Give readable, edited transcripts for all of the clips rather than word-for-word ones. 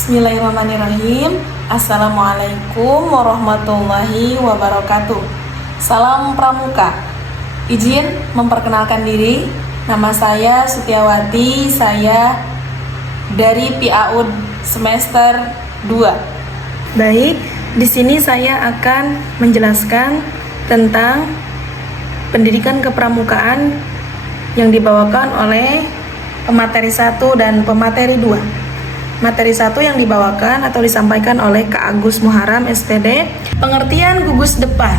Bismillahirrahmanirrahim. Assalamualaikum warahmatullahi wabarakatuh. Salam Pramuka. Izin memperkenalkan diri. Nama saya Sutiawati. Saya dari PAUD semester 2. Baik, di sini saya akan menjelaskan tentang pendidikan kepramukaan yang dibawakan oleh pemateri 1 dan pemateri 2. Materi 1 yang dibawakan atau disampaikan oleh Kak Agus Muharam SPD, pengertian gugus depan.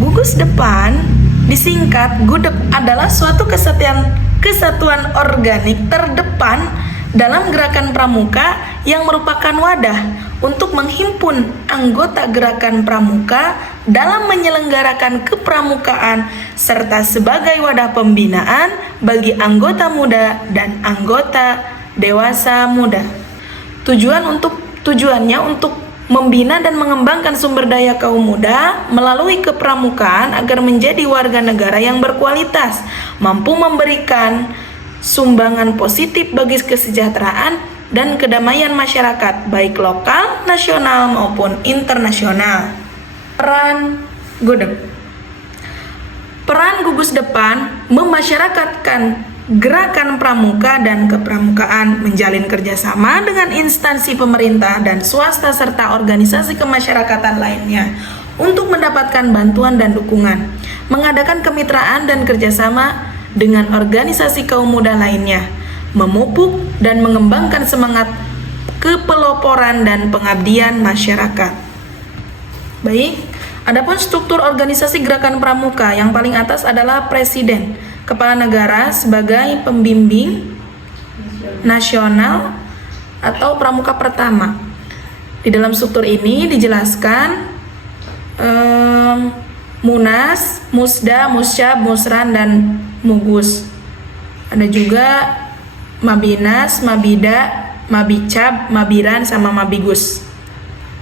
Gugus depan disingkat GUDEP adalah suatu kesatuan organik terdepan dalam gerakan pramuka yang merupakan wadah untuk menghimpun anggota gerakan pramuka dalam menyelenggarakan kepramukaan serta sebagai wadah pembinaan bagi anggota muda dan anggota dewasa muda. Tujuannya untuk membina dan mengembangkan sumber daya kaum muda melalui kepramukaan agar menjadi warga negara yang berkualitas, mampu memberikan sumbangan positif bagi kesejahteraan dan kedamaian masyarakat baik lokal, nasional maupun internasional. Peran GUDEP. Peran gugus depan memasyarakatkan gerakan pramuka dan kepramukaan, menjalin kerjasama dengan instansi pemerintah dan swasta serta organisasi kemasyarakatan lainnya untuk mendapatkan bantuan dan dukungan, mengadakan kemitraan dan kerjasama dengan organisasi kaum muda lainnya, memupuk dan mengembangkan semangat kepeloporan dan pengabdian masyarakat. Baik, adapun struktur organisasi gerakan pramuka yang paling atas adalah Presiden, Kepala Negara sebagai pembimbing nasional atau pramuka pertama. Di dalam struktur ini dijelaskan Munas, Musda, Musyab, Musran, dan Mugus. Ada juga Mabinas, Mabida, Mabicab, Mabiran, sama Mabigus.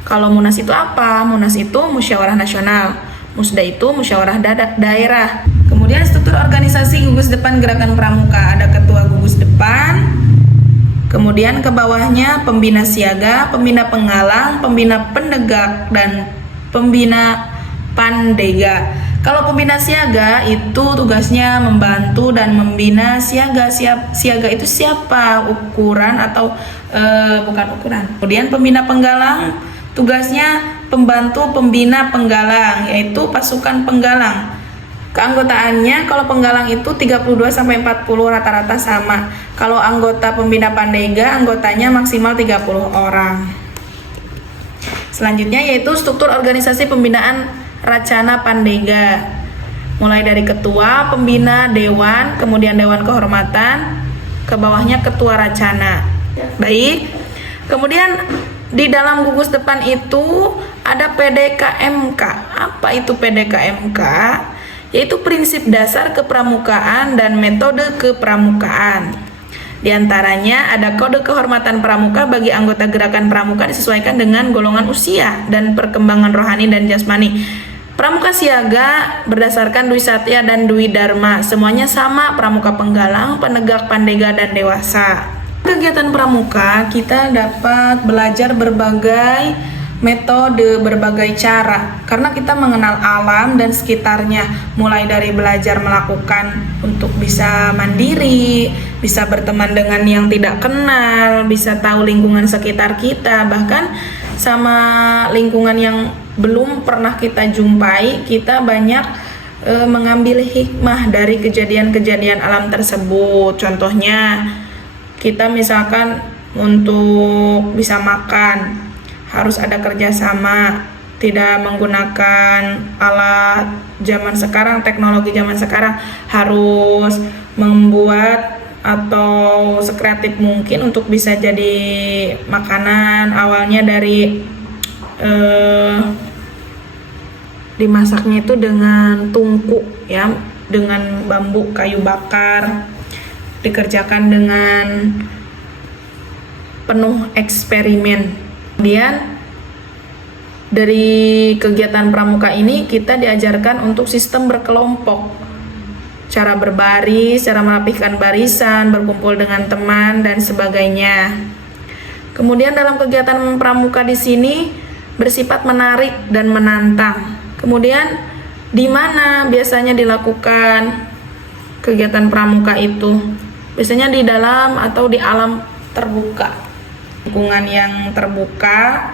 Kalau Munas itu apa? Munas itu musyawarah nasional. Musda itu musyawarah daerah. Kemudian struktur organisasi gugus depan gerakan pramuka, ada ketua gugus depan, kemudian ke bawahnya pembina siaga, pembina penggalang, pembina penegak, dan pembina pandega. Kalau pembina siaga itu tugasnya membantu dan membina siaga. Siaga itu siapa? Ukuran atau bukan ukuran. Kemudian pembina penggalang tugasnya pembantu pembina penggalang, yaitu pasukan penggalang. Keanggotaannya kalau penggalang itu 32 sampai 40 rata-rata sama. Kalau anggota pembina pandega anggotanya maksimal 30 orang. Selanjutnya yaitu struktur organisasi pembinaan Racana Pandega. Mulai dari ketua, pembina, dewan, kemudian dewan kehormatan, ke bawahnya ketua Racana. Baik. Kemudian di dalam gugus depan itu ada PDKMK. Apa itu PDKMK? Yaitu prinsip dasar kepramukaan dan metode kepramukaan. Di antaranya ada kode kehormatan pramuka bagi anggota gerakan pramuka disesuaikan dengan golongan usia dan perkembangan rohani dan jasmani. Pramuka siaga berdasarkan Dwi Satya dan Dwi Dharma. Semuanya sama, pramuka penggalang, penegak, pandega, dan dewasa. Kegiatan pramuka kita dapat belajar berbagai metode, berbagai cara, karena kita mengenal alam dan sekitarnya, mulai dari belajar melakukan untuk bisa mandiri, bisa berteman dengan yang tidak kenal, bisa tahu lingkungan sekitar kita, bahkan sama lingkungan yang belum pernah kita jumpai. Kita banyak mengambil hikmah dari kejadian-kejadian alam tersebut. Contohnya kita misalkan untuk bisa makan harus ada kerjasama, tidak menggunakan alat zaman sekarang, teknologi zaman sekarang, harus membuat atau sekreatif mungkin untuk bisa jadi makanan. Awalnya dari dimasaknya itu dengan tungku ya, dengan bambu kayu bakar, dikerjakan dengan penuh eksperimen. Kemudian dari kegiatan pramuka ini kita diajarkan untuk sistem berkelompok, cara berbaris, cara merapihkan barisan, berkumpul dengan teman, dan sebagainya. Kemudian dalam kegiatan pramuka di sini bersifat menarik dan menantang. Kemudian di mana biasanya dilakukan kegiatan pramuka itu? Biasanya di dalam atau di alam terbuka. Lingkungan yang terbuka,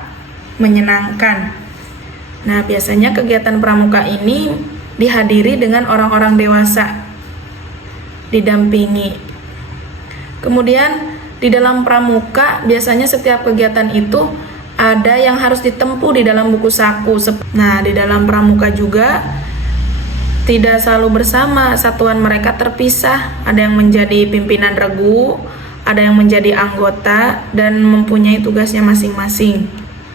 menyenangkan. Nah, biasanya kegiatan pramuka ini dihadiri dengan orang-orang dewasa, didampingi. Kemudian di dalam pramuka biasanya setiap kegiatan itu ada yang harus ditempuh di dalam buku saku. Nah, di dalam pramuka juga tidak selalu bersama, satuan mereka terpisah. Ada yang menjadi pimpinan regu, ada yang menjadi anggota dan mempunyai tugasnya masing-masing.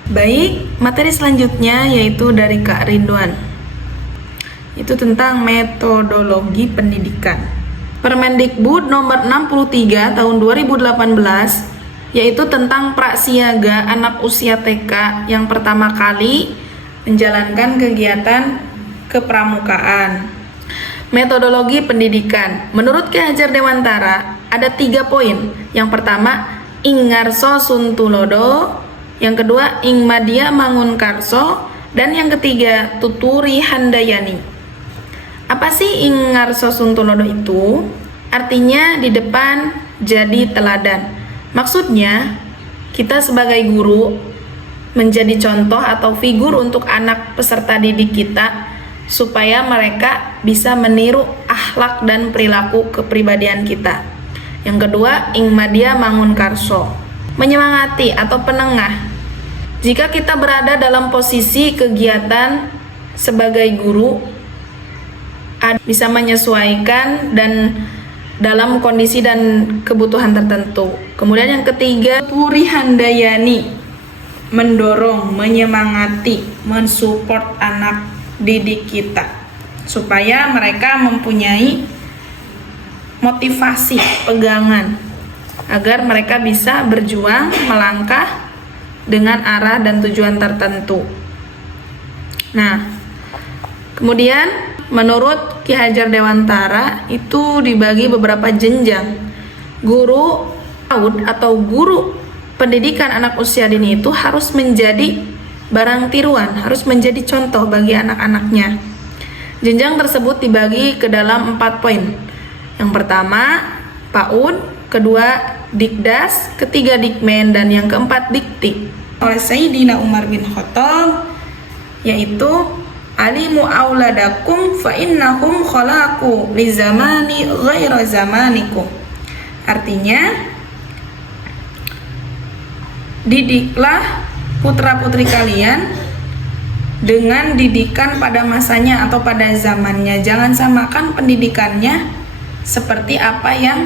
Baik, materi selanjutnya yaitu dari Kak Ridwan. Itu tentang metodologi pendidikan. Permendikbud nomor 63 tahun 2018 yaitu tentang praksiaga anak usia TK yang pertama kali menjalankan kegiatan kepramukaan. Metodologi pendidikan. Menurut Ki Hajar Dewantara ada 3 poin. Yang pertama, ing ngarso suntulodo, yang kedua ing madya mangunkarso, dan yang ketiga tuturi handayani. Apa sih ing ngarso suntulodo itu? Artinya di depan jadi teladan. Maksudnya, kita sebagai guru menjadi contoh atau figur untuk anak peserta didik kita supaya mereka bisa meniru akhlak dan perilaku kepribadian kita. Yang kedua, ing madya mangunkarso, menyemangati atau penengah. Jika kita berada dalam posisi kegiatan sebagai guru, bisa menyesuaikan dan dalam kondisi dan kebutuhan tertentu. Kemudian yang ketiga, puri handayani, mendorong, menyemangati, mensupport anak didik kita supaya mereka mempunyai motivasi, pegangan agar mereka bisa berjuang melangkah dengan arah dan tujuan tertentu. Nah, kemudian menurut Ki Hajar Dewantara itu dibagi beberapa jenjang. Guru PAUD atau guru pendidikan anak usia dini itu harus menjadi barang tiruan, harus menjadi contoh bagi anak-anaknya. Jenjang tersebut dibagi ke dalam 4 poin. Yang pertama, PAUD, kedua Dikdas, ketiga Dikmen, dan yang keempat Dikti. Oleh Sayyidina Umar bin Khattab, yaitu alimu auladakum fa innahum khalaqu li zamani ghaira zamanikum. Artinya, didiklah putra-putri kalian dengan didikan pada masanya atau pada zamannya. Jangan samakan pendidikannya seperti apa yang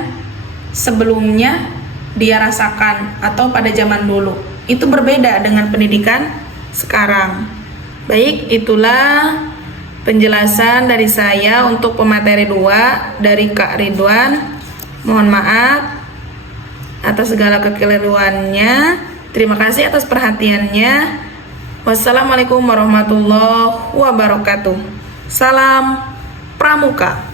sebelumnya dia rasakan atau pada zaman dulu. Itu berbeda dengan pendidikan sekarang. Baik, itulah penjelasan dari saya untuk pemateri 2 dari Kak Ridwan. Mohon maaf atas segala kekeliruannya. Terima kasih atas perhatiannya. Wassalamualaikum warahmatullahi wabarakatuh. Salam Pramuka.